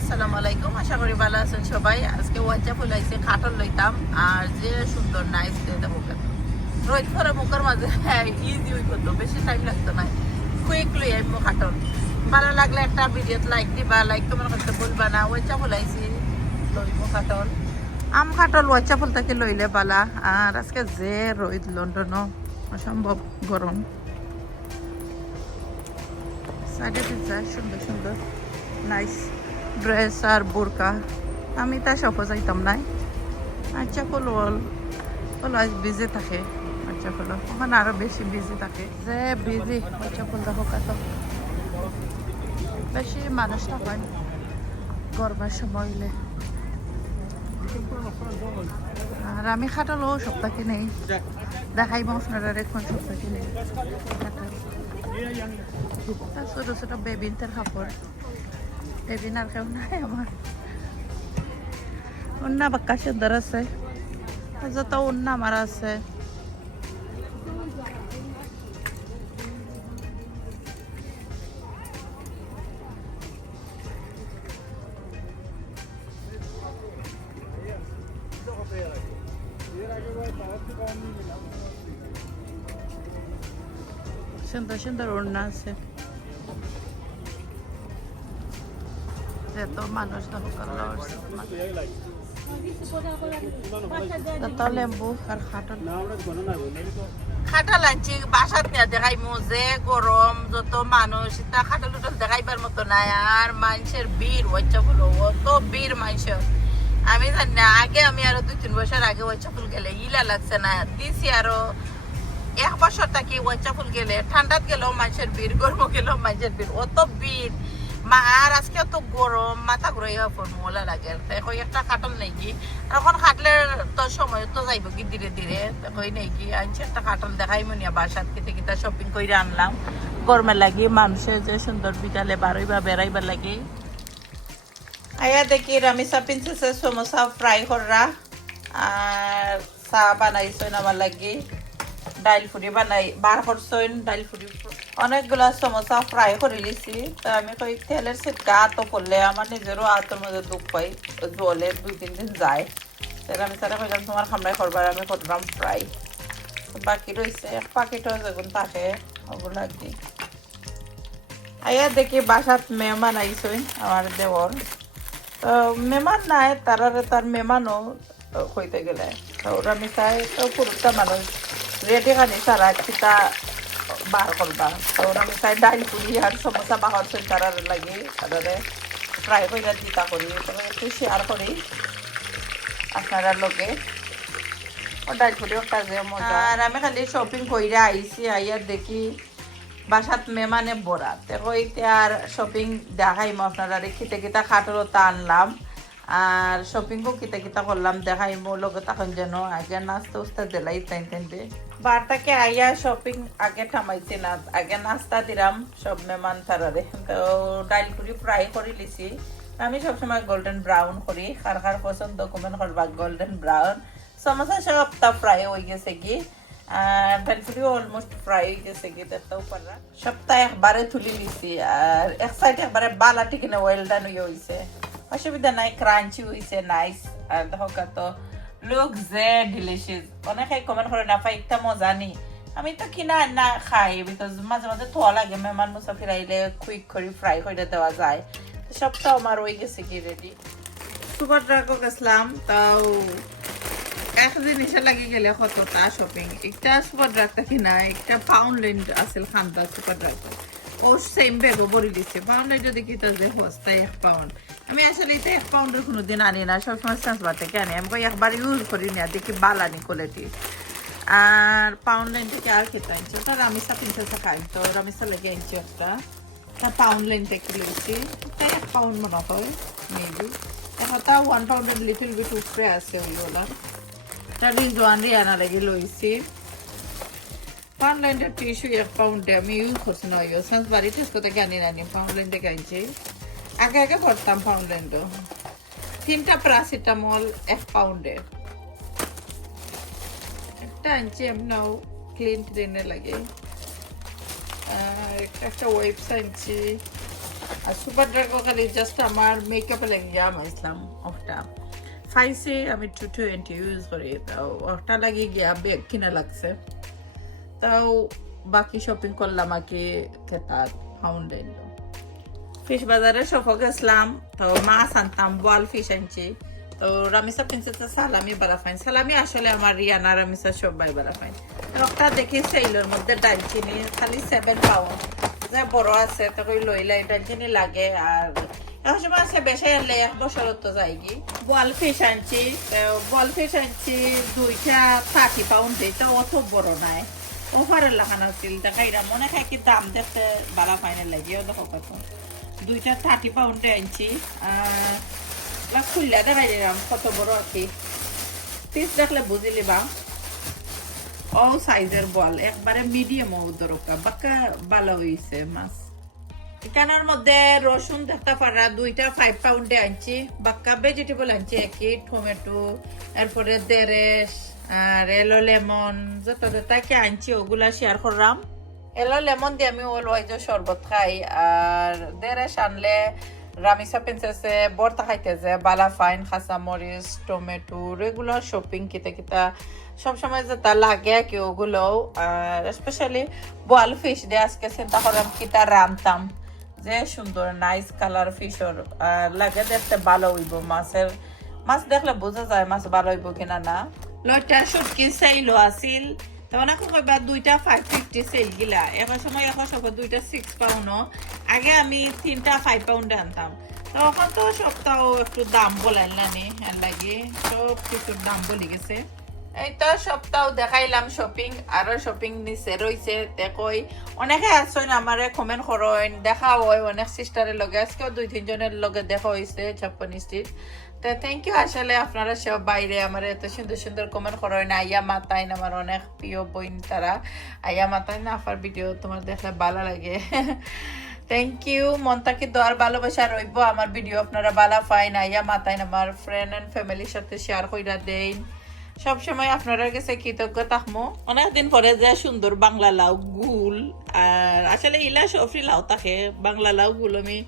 আসসালামু আলাইকুম, আশা করি ভালো আছেন সবাই। আজকে ওয়াজা ফুলাইছে খাটল লইতাম, আর যে সুন্দর নাইস দেবো রোদ করে মুখের মাঝে ইজি হয়ে করতো বেশি টাইম লাগতো না। কুইক লই আইব খাটল। ভালো লাগলে একটা ভিডিওতে লাইক দিবা লাইক কমেন্ট করতে ভুলবা না। ওয়াজা ফুলাইছি লইব খাটল। আম খাটল ওয়াজা ফুল থেকে লইলে বালা। আর আজকে যে রোদ লন্ডন অসম্ভব গরম। সাইডে সুন্দর সুন্দর নাইস ড্রেস আর বোরকা। আমি তা সফো যাইতাম নাই। আচ্ছা ফুল ফুল আজ বিজি থাকে। আচ্ছা ফুল ওখানে আরও বেশি বিজি থাকে। যে বিজি আচ্ছা ফুল দেখো কত বেশি মানুষ থাকে গরমের সময় হইলে। আর আমি খাটালো, সপ্তাহে নেই দেখাইব আপনারা এখন সপ্তাহে তা ছোট ছোট বেবিনটার কাপড়। বেবিন আর কেউ নাই আমার উন্না বাক্কা সুন্দর আছে যত উন্না আমার আছে সুন্দর সুন্দর ওড়না আছে এত মানুষ তত লেম্বু আর খাটল খাটাল আনছি বাসাত নিয়ে যে গরম যত মানুষ তা খাটাল উটাল দেখাইবার মতো নাই। আর মানুষের বীর অত বীর মানুষের। আমি জানি না আগে আমি আরও দুই তিন বছর আগে ওইচা ফুল গেলে ইলা লাগছে না। দিছি আরও এক বছর থাকি ওইচা ফুল গেলে ঠান্ডাত গেলেও মানুষের বীর গরম গেলেও মানুষের বীর অত বীর মা আর আজকে তো গরম, মাথা ঘুরে ফোন, মোলা লাগে। এখন একটা খাটল নেই কি? এখন খাটলে তো সময় তো যাইব কি ধীরে ধীরে? কই নেই কি? আনছি একটা খাটল দেখাই মনিয়া বাসাত কেটে কিতা শপিং করে আনলাম। গরমে লাগি মানুষের যে সুন্দর বিকালে বারোইবা বেড়াইবার লাগে। আয়া দেখি রামিসা প্রিন্সেসে সমোসা ফ্রাই কররা। আর চা বানাইছেন আমার লাগি। ডাইল ফুরি বানাই, বার করছেন, ডাইল ফুরি অনেকগুলা সমোসা ফ্রাই করে লিছি তা আমি কই, তেলের সিটকা আতো করলে আমার নিজেরও আতর মধ্যে দুঃখ পাই, জলে দুই, তিন দিন যায়। তাহলে আমি তারা কইলাম, তোমার খামড়াই করবার আমি করলাম ফ্রাই বাকি রয়েছে এক পাকেটও যেগুন থাকে, ওগুলো কি। আয়া দেখি বাসাত মেহমান আইসই আমার দেওর তো মেহমান নাই তারারে তার মেহমানও হইতে গেলে। তো ওরা আমি তো পুরুষটা মানুষ। রেডি খানি সারা চিতা বার করবা তো আমি চাই ডাইল পুরি আর সমোসা বাহর তারার লাগে তারারে ফ্রাই করে দিতা করি। তবে একটু শেয়ার করি আপনারা লোকে ডাইল পুরি একটা যে আর আমি খালি শপিং কইরা আইছি আইয়ার দেখি বাসাত মেমানে বরাত। দেখো আর শপিং দেখাইম আপনারা। খিতে কিতা খাটলো তা আনলাম, আর শপিংও কিতা কিতা করলাম দেখাইম। লগে তখন যেন আগে নাস্তা উস্তা দিলাই তাই তাইতে বারটাকে আইয়া শপিং আগে থামাইছে না। আগে নাস্তা দিলাম সব মেমান তারারে তো ডাইল করি ফ্রাই করে লিছি। আমি সবসময় গোল্ডেন ব্রাউন করি। কার কার পছন্দ কমেন্ট করবা গোল্ডেন ব্রাউন সমস্যা সবটা ফ্রাই হয়ে গেছে কি। আর ডালপুরিও অলমোস্ট ফ্রাই হয়ে গেছে কি দেখতেও পারা সপ্তাহ একবারে তুলি নিছি আর এক সাইড একবারে বালা টিকিনে ওয়েল ডান হয়ে হয়েছে অসুবিধা নাই ক্রাঞ্চি হয়েছে নাইস আর দেখো কত লুক যে ডিলিশিয়াস অনেকে কমেন্ট করে না ফাইকটা মজা নি আমি তো কিনা না খাই বিকজ মাঝে মাঝে থোয়া লাগে মেহমান মুসাফির আইলে কুইক করে ফ্রাই করে দেওয়া যায় সবটাও আমার হয়ে গেছে কি রেডি সুপার ট্রাকও গেছিলাম তাও এক জিনিসে লাগি গেলে কতটা শপিং একটা সুপার ড্রাগটা কিনা একটা পাউন্ড আছিল খান্দা সুপার ড্রাগ ও সেম ব্যাগও ভরি দিচ্ছে পাউন্ড ল্যান্ড যদি কিতা যে হস্তায় এক পাউন্ড আমি আসলে এটা এক পাউন্ডের কোনোদিন আনি না, সবসময় ট্রান্সফার থেকে আনি। আমি কই একবার ইউজ করি না, দেখি বালানি কোয়ালিটি আর পাউন্ড লাইন থেকে আর খেতে আনছি? ওটা রামিসা প্রিন্সেসে খাই তো রামিসা লেগে আনছি একটা। তা পাউন্ড লাইন থেকে লইছি তাই এক পাউন্ড মনে হয় মেবি এখন ওয়ান পাউন্ডের লিটল বিট উপরে আছে ওইগুলো তাহলে জোয়ান রিয়ানা লাগে লইছি। লাইনটা টিস্যু এক পাউন্ডে আমি ইউজ করছি না ইউজ সান্স বাড়ি টেস্ট করতে জানি না নি পাউন্ড লাইন থেকে আনছি আগে আগে করতাম পাউন্ড লাইনটা তিনটা প্যারাসিটামল এক পাউন্ডের একটা আনছি এমনাও ক্লিন ট্রেনে লাগে একটা একটা ওয়েবস আনছি আর সুপার ড্রাগো খালি জাস্ট আমার মেকআপে লাগিয়ে আমাইছিলাম ওটা ফাইসে আমি টু টোয়েন্টি ইউজ করি ওটা লাগিয়ে গিয়া ব্যাগ কিনা লাগছে তাও বাকি শপিং করলাম আগে ফাউন্ডেন ফিশ বাজারে সফল গেছিলাম, তো মাছ আনতাম, বল ফিশ আনছি। তো রামিসা প্রিন্সেসের সালামি বালা ফাইন সালামি আসলে আমার রিয়ানা রামিসা সবাই বালা ফাইন রকটা দেখি সেইলোর মধ্যে ডালচিনি খালি সেভেন পাউন্ড যা বড় আছে, তাকে লইলাই ডালচিনি লাগে। আর এখন সময় আছে বেশি আনলে, এক বছর তো যায়গি। বল ফিশ আনছি বল ফিশ আনছি, দুইটা থার্টি পাউন্ড দিতে অত বড় নাই। ওভারের লাগানো ছিল দেখা এরা মনে হয় কি দাম দেখতে বালা ফাইনাল লাগিও দেখো কত দুইটা থার্টি পাউন্ডে আনছি খুললে দেখাই দিলাম কত বড় কি পিস দেখলে বুঝিলি বা ও সাইজের বল একবারে মিডিয়াম ও দরকার বাক্কা ভালো হয়েছে মাছ এখানের মধ্যে রসুন দেখতে পারা দুইটা ফাইভ পাউন্ডে আনছি বাক্কা ভেজিটেবল আনছি একই টমেটো এরপরে আর এলো লেমন, যত যতাকে আনছি, ওগুলা শেয়ার করলাম। এলো লেমন দিয়ে আমি ওল ওয়াইজ শরবত খাই, আর দেরেস আনলে রামিসা পেন্সেসে বর্তা খাইতেছে বালা ফাইন মরিচ টমেটো রেগুলার শপিং কিতা কিতা, সবসময় যেটা লাগে কি ওগুলো আর স্পেশালি বোয়াল ফিশ দিয়ে আজকে চিন্তা করলাম কিতা রামতাম যে সুন্দর নাইস কালার ফিশর লাগে দেখতে ভালো হইব মাছের। মাছ দেখলে বোঝা যায় মাছ ভালো হইব কিনা না। লইটা শুটকি সেইলো আছিল। তখন এখন কইবা দুইটা ফাইভ ফিফটি সেল গিলা। এখন সময় এখন সব দুইটা সিক্স পাউন্ড আগে আমি তিনটা ফাইভ পাউন্ডে আনতাম। তখন তো সপ্তাহ একটু দাম বলাইলানি এর লাগে। সব কিছুর দাম বলি গেছে। এই তো সপ্তাহ দেখাইলাম শপিং আরও শপিং নিচে রইছে দেখই। অনেকে আছেন আমারে কমেন্ট করেন দেখা হয় অনেক সিস্টারের লগে, আজকেও দুই তিনজনের লগে দেখা হয়েছে ছাপ্পানি তো থ্যাংক ইউ আসলে আপনারা সব বাইরে আমার এত সুন্দর সুন্দর কমেন্ট করেন। আইয়া মাতাইন আমার অনেক প্রিয় বইন তারা। আইয়া মাতাইন, আফার ভিডিও তোমার দেখলে ভালো লাগে। থ্যাংক ইউ মন থাকি দোয়ার ভালোবাসা রইব। আমার ভিডিও আপনারা ভালো পাইন। আইয়া মাতাইন আমার ফ্রেন্ড এন্ড ফ্যামিলির সাথে শেয়ার কইরা দেন। সবসময় আপনারা কাছে কৃতজ্ঞ থাকব অনেকদিন পরে যে সুন্দর বাংলা লাউ গুল, আর আসলে ইলা সফরি লাউ থাকে, বাংলা লাউ গুল আমি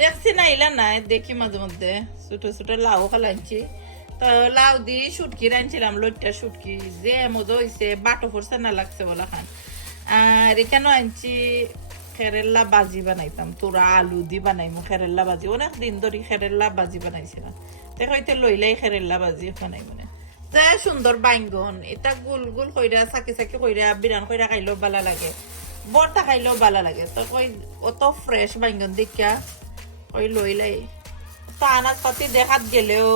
দেখছি না, ইলা নাই, দেখি মাঝে মধ্যে। ছোট ছোট লাউ খালাইছি তো লাউ দিয়ে শুটকি রাঁধছিলাম লইটা শুটকি, যে মজা হয়েছে বাটো ফোরসা না লাগছে বলা খান। আর এখানেও আনছি খেরেল্লা বাজি বানাইতাম, তোরা আলু দি বানাইমু খেরেল্লা বাজি। অনেক দিন ধরে খেরেল্লা বাজি বানাইছিলাম দেখো লইলাই খেরেল্লা বাজি বানাই মানে যে সুন্দর বাইঙ্গন এটা গোল গোল কইরা, চাকি চাকি কইরা বিরান কইরা খাইলেও ভালো লাগে। বরটা খাইলেও ভালো লাগে। তো কই, অত ফ্রেশ বাইঙ্গন দেখিয়া কই লইলাই তো আনাজ পাতি দেখাত গেলেও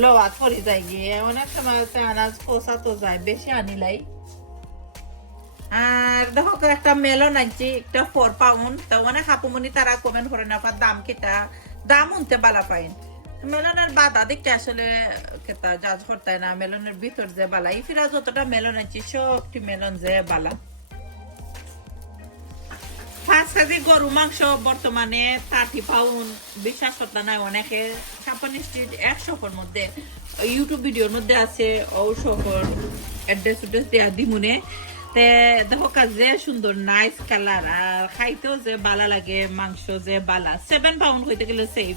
লোয়াত পরি যায় গিয়ে অনেক সময় আনাজ পোষা তো যায় বেশি আনিলাই আর দেখো, একটা মেলন আনছি, একটা ফোর পাউন্ড তো অনেক হাপুমনি তারা কমেন্ট করে না দাম কেটা দাম উনতে বালা পাইন। মেলনের বাদা দেখতে আসলে, কেতা জাজ করতে না, মেলনের ভিতর যে বালা। এই ফিরা যতটা মেলন আনছি সবটি মেলন যে বালা। পাঁচ কেজি গরু মাংস বর্তমানে থার্টি পাউন্ড, বিশ্বাস করতে নাই অনেকে। ছাপ্পান্ন স্ট্রিট মধ্যে ইউটিউব ভিডিওর মধ্যে আছে শহর অ্যাড্রেস দেওয়া দিমুনে। তে দেখো যে সুন্দর নাইস কালার আর খাইতেও যে বালা লাগে, মাংস যে বালা। সেভেন পাউন্ড হইতে গেলে সেফ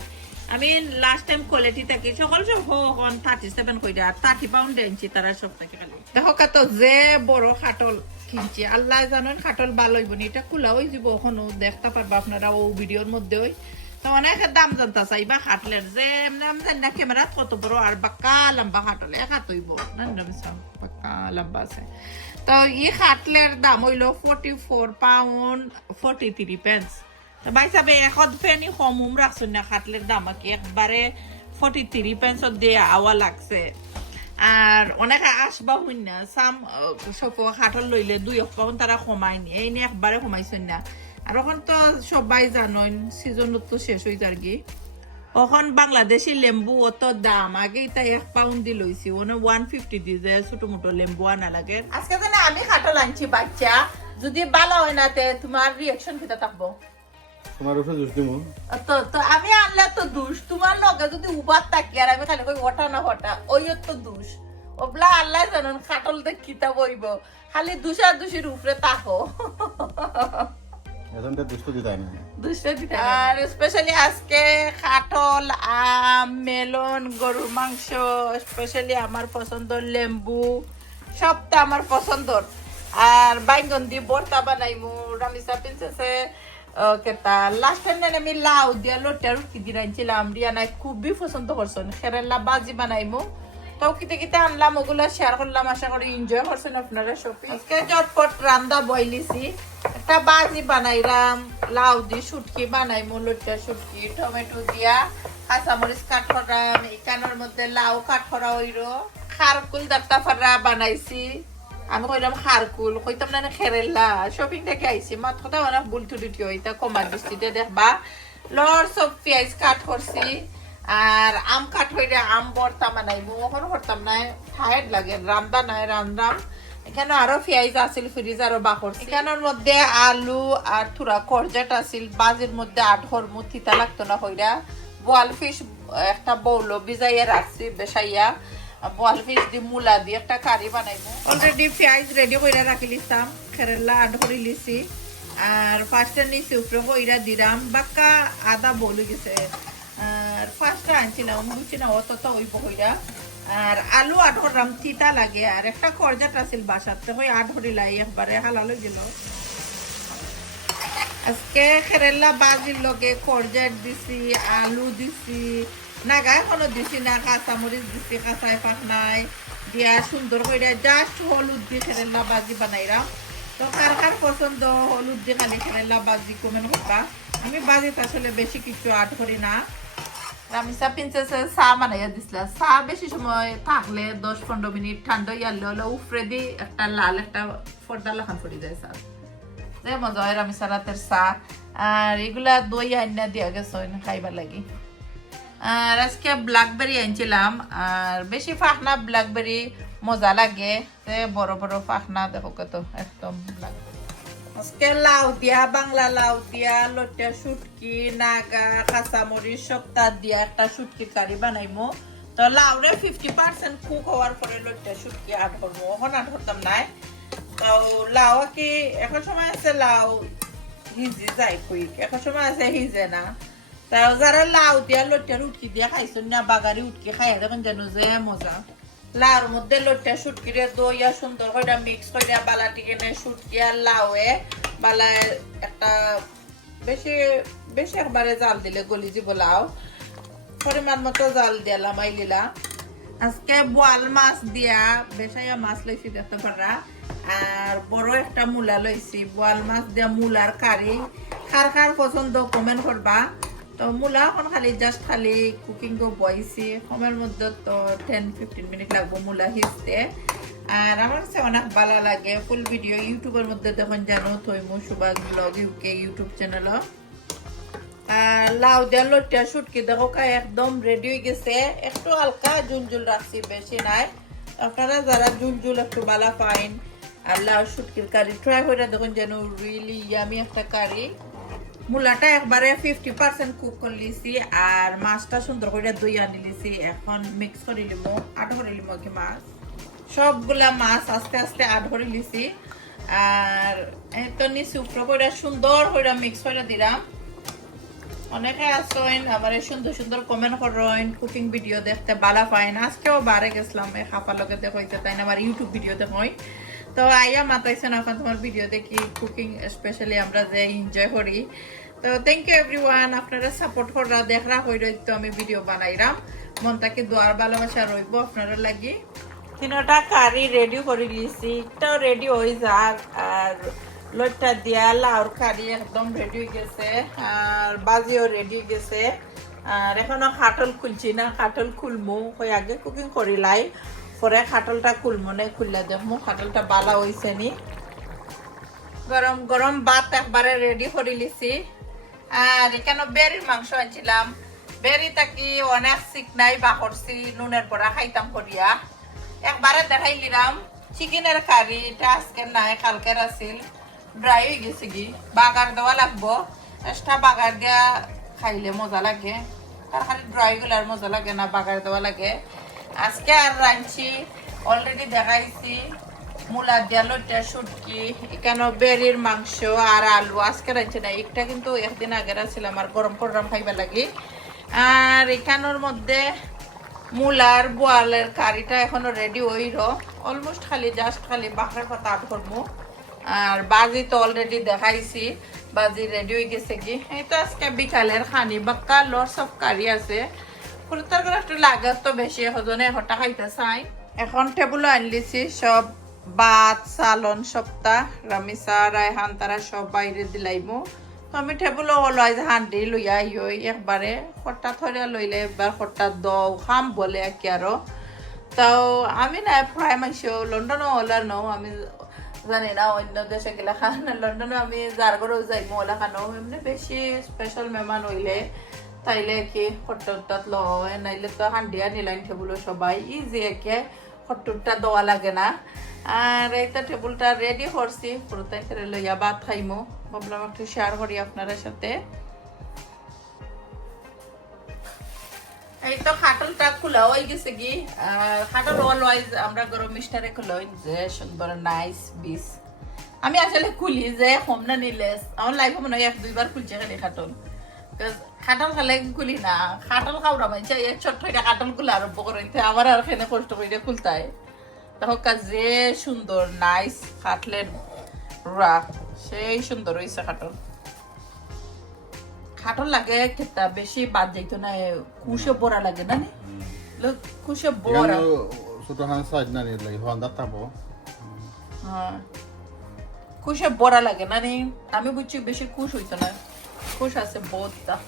আমি লাস্ট টাইম কোয়ালিটি থাকি, সকল সব হন থার্টি সেভেন কইরা আর থার্টি পাউন্ড আনছি তারা সব থেকে খালি। দেখো কাতো যে বড় খাটল কিনছি। আল্লাহ জানেন খাটল ভালো হইব এটা খোলা হয়ে যাব ওখানে দেখতে পারবা আপনারা ও ভিডিওর মধ্যে ওই। তো অনেক দাম জানতা চাইবা খাটলের, যে এমনি না ক্যামেরা কত বড় আর বাক্কা লম্বা খাটল, এক হাত হইব। বাক্কা লম্বা আছে। তো ই খাটলের দাম হইল forty four pound forty three pence ভাই সাহেব এখন ফেনি কম উম রাখছেন না খাটলের দাম কি একবারে ফোর্টি থ্রি পেন্সত দিয়ে আওয়া লাগছে আর অনেকে আসবা হইন না সাম সব খাটল লইলে দুই পাউন্ড তারা কমায়নি এই নিয়ে একবারে কমাইছেন না আর এখন তো সবাই জানেন সিজন তো শেষ হয়ে যার কি এখন বাংলাদেশি লেম্বু অত দাম আগে তাই এক পাউন্ড দি লইছি ওনে ওয়ান ফিফটি দি যে ছোট মোটো লেম্বু আনা লাগে আজকে জানে আমি খাটল আনছি বাচ্চা যদি ভালো হয় না তে তোমার রিয়াকশন কিটা থাকব তোমার দোষ দিব তো তো আমি আনলে তো দুষ। তোমার লগে যদি উবার থাকি আর আমি খালি কই ওঠা না ওই তো দুষ। ওবলা আল্লাহ জানুন খাটল কিতা বইব। খালি দুষা দুষির উপরে তাকো। দুষ্ট দিতাই না। আর স্পেশালি আজকে কাঠল আম মেলন গরুর মাংস স্পেশালি আমার পছন্দ লেম্বু সবটা আমার পছন্দর। আর বাইঙ্গন দি বর্তা বানাইমু রামিসা প্রিন্সেসে কেতা লাস্ট টাইম আমি লাউ দিয়া লোটা রুটি দিয়ে আনছিলাম রিয়ানাই খুবই পছন্দ করছেন খেরেলা বাজি বানাইমু তো কিতে কিতে আনলাম ওগুলা শেয়ার করলাম আশা করি এনজয় করছেন আপনারা শপিং আজকে চটপট রান্দা বইলিছি একটা বাজি বানাইলাম লাউ দি শুটকি বানাইমু লইটা শুটকি টমেটো দিয়া কাঁচামরিচ কাঠ করাম এখানের মধ্যে লাউ কাঠ করা হইরো খারকুল দাঁতা ফারা বানাইছি আমি কইলাম খারকুল কইতাম, না খেরেলা শপিং থেকে আইছি মাত কথা অনেক ভুল টুটি হইতা, কমার দৃষ্টিতে দেখবা। লর সব পেঁয়াজ কাট করছি, আর আম কাট হইলে আম বর্তা বানাইবো, ওখানে করতাম না টায়ার্ড লাগে রান্দা নাই রান্দাম এখানে আরও পেঁয়াজ আছিল, ফ্রিজ আরও বাকর এখানের মধ্যে আলু আর থুরা করজেট আছিল, বাজির মধ্যে আঠর মুথিতা লাগতো না হইরা বোয়াল ফিশ একটা বৌলো ভিজাইয়া রাখছি, বেসাইয়া। দিয়ে একটা কারি অলরেডি পেঁয়াজ রেডি রাখি লিছি আর নিচে উপরে কইরা আদা আর আর আলু আঠরাম তিতা লাগে। আর একটা করজাট আছিল বাসাতে কই আঠরি লাই একবারে হালালো গেল। আজকে খেরেলা বাজির লগে করজাট দিছি, আলু দিছি নাগা এখনও দিছি না কাঁচামরিচ দিছি, কাঁচাই পাক নাই। দিয়া সুন্দর করে জাস্ট হলুদ দিয়ে খেরেলা বাজি বানাইরাম তো কার কার পছন্দ হলুদ দিয়ে খালি খেরেলা বাজি কমেন্ট করবা আমি বাজিতে আসলে বেশি কিছু আট করি না। রামিসা প্রিন্সেসের চা বানাইয়া দিছিল। চা বেশি সময় থাকলে দশ পনেরো মিনিট ঠান্ডা ইয়ারলে হলে উফরে দি একটা লাল একটা ফর্দা লাখান পড়ে যায় চা যে মজা হয় রামিসা রাতের চা আর এগুলা দই আইনা দিয়া গেছে খাইবার লাগি। আর আজকে ব্ল্যাকবেরি আনছিলাম, আর বেশি ফাঁকনা ব্ল্যাকবেরি মজা লাগে। বড় বড় ফাঁকনা, দেখো কত একদম আজকে লাউ দিয়া বাংলা লাউ দিয়া লটিয়া শুটকি, নাগা, কাঁচামরিচ সপ্তা দিয়া একটা শুটকি কারি বানাইমু। তো লাউরে ফিফটি পার্সেন্ট কুক হওয়ার পরে লটিয়া শুটকি আট করব, এখন আট করতাম নাই। তো লাউ কি, এখন সময় আছে লাউ হিজি যায় কুইক এখন সময় আছে হিজে না। তাও যারা লাউ দিয়া লটিয়ার উটকি দিয়া খাইছেন না, বাগারি উটকি খাইয়া দেখেন যেন যে মজা। লাউর মধ্যে লটিয়া শুটকিরে দইয়া সুন্দর করে মিক্স করে বালাটি কেনে শুটকি আর লাউয়ে বালা একটা বেশি বেশি একবারে জাল দিলে গলি যাব লাউ। পরিমাণ মতো জাল দিয়া লামাই লিলা। আজকে বোয়াল মাছ দিয়া, বেসাইয়া মাছ লইছি দেখতে পারা। আর বড় একটা মূলা লইছি। বোয়াল মাছ দিয়া মূলার কারি। খার খার পছন্দ কমেন্ট করবা। তো মূলা এখন খালি জাস্ট খালি কুকিং গো বইছি। সময়ের মধ্যে তো টেন ফিফটিন মিনিট লাগবো মূলা হিসতে আর আমার কাছে অনেক ভালো লাগে ফুল ভিডিও ইউটিউবের মধ্যে দেখুন জানো থইমু Subhash blog UK YouTube channel লাউ দিয়া লটিয়া শুটকি দেখো কা, একদম রেডি হয়ে গেছে। একটু হালকা জুল জুল রাখছি বেশি নাই। আপনারা যারা জুল জুল একটু বালা পাইন, আর লাউ শুটকির কারি ট্রাই করে দেখুন যেন রিয়েলি ইয়ামি একটা কারি মূলাটা একবারে ফিফটি পার্সেন্ট কুক করে লিছি আর মাছটা সুন্দর করে দই আনি লিছি এখন মিক্স করে লিমো আট করে লিমো কি মাছ। সবগুলা মাছ আস্তে আস্তে আট করে লিছি আর এই তো নিচে উপরে করে সুন্দর করে মিক্স করে দিলাম। অনেকে আসেন আবার সুন্দর সুন্দর কমেন্ট করেন কুকিং ভিডিও দেখতে বালা না। আজকেও বারে গেছিলাম, এই খাপা লগে দেখতে তাই না? আমার ইউটিউব ভিডিও দেখই। তো আইয়া মাতাইছেন এখন তোমার ভিডিও দেখি কুকিং স্পেশালি আমরা যে এনজয় করি। তো থ্যাংক ইউ এভরিওয়ান আপনারা সাপোর্ট করা দেখরা হই তো আমি ভিডিও বানাইলাম মনটাকে দোয়ার ভালোবাসা রইব আপনারা লাগি। তিনটা কারি রেডি করে দিয়েছি, একটাও রেডি হয়ে যাক, আর লটটা দিয়া লাউর কারি একদম রেডি হয়ে গেছে, আর বাজিও রেডি হয়ে গেছে। আর এখনও খাটল খুলছি না খাটল খুলমু, কই আগে কুকিং করিলাই। পরে খাটলটা খুলমু না খুললা দেখমু খাটলটা বালা হইছে নি। গরম গরম ভাত একবারে রেডি করে লিছি আর এখানে বেরির মাংস আনছিলাম। বেরি তাকি অনেক চিকনাই বাহরছি নুনের পরা খাইতাম করিয়া। একবারে দেখাই লিলাম চিকেনের কারি, এটা আজকে নাই, কালকের আছিল। ড্রাই হয়ে গেছে কি? বাগার দেওয়া লাগবো। এক্সট্রা বাগার দিয়া খাইলে মজা লাগে। তার খালি ড্রাই গুলার মজা লাগে না, বাগার দেওয়া লাগে। আজকে আর রাঁধছি অলরেডি দেখাইছি। মূলা দিয়া লইটা শুটকি এখানে বেরির মাংস আর আলু, আজকে রাখছে না। একটা কিন্তু একদিন আগে ছিল আমার গরম গরম খাইবা লাগে। আর এখানোর মধ্যে মূলার বোয়ালের কারিটা এখনও রেডি হইর। অলমোস্ট খালি জাস্ট খালি বাঁকের পাতা আট করব। আর বাজি তো অলরেডি দেখাইছি, বাজি রেডি হয়ে গেছে কি। এই তো আজকে বিকালের খানি, বাক্কা, লর সব কারি আছে। ফুলতার করে একটু লাগাত তো বেশি হজনে হটা খাইতে চাই। এখন টেবুলও আনলিছি সব ভাত চালন, সপ্তাহ রামিসা রায়হান তারা সব বাইরে দিলাইমু আমি টেবুলও ওলাই যে হান্ডি লইয়া আইই একবারে খট্টা থরে লইলে একবার খট্টা দও, খাম বলে কি আরও তাও আমি না প্রায় মাংস লন্ডনও ওলার নও আমি জানি না অন্য দেশে গেলে খান লন্ডনে আমি যার ঘরেও যাই ওলা খানো, এমনি বেশি স্পেশাল মেহমান হইলে তাইলে কি খট্টরটাত লয় নাইলে তো হান্ডিয়া নিলাইন টেবুল সবাই। ইজি একে দেওয়া লাগে না। আর টেবুলটা রেডি করছি পুরোটাই করে লইয়া খাইমো। ভাবলাম একটু শেয়ার করি আপনাদের সাথে। এই তো খাটলটা খোলা হয়ে গেছে কি? খাটল ওয়াল ওয়াইজ আমরা গরম মিস্টারে খুলো যে সুন্দর নাইস বিস আমি আসলে খুলি যে হোম না নিলে আমার লাইফে মনে হয় এক দুইবার খুলছে খালি খাটল। খাটল খালে খুলি না। খাটল খাওয়া মানছে এই ছোট্ট এটা খাটল খুলে আরম্ভ করে আর কষ্ট করে খুলতায় তখন যে সুন্দর নাইস কাটলেট রা সেই সুন্দর হয়েছে খাটল খাটল লাগে খেতা বেশি বাদ যাইতো না কুশে বড়া লাগে না নি? কুশে বড়া ছোট হান সাইড না নিয়ে লাগে হ্যাঁ কুশে বড়া লাগে না নি? আমি বুঝছি বেশি খুশ হইতো না। खुश ऐसे बहुत था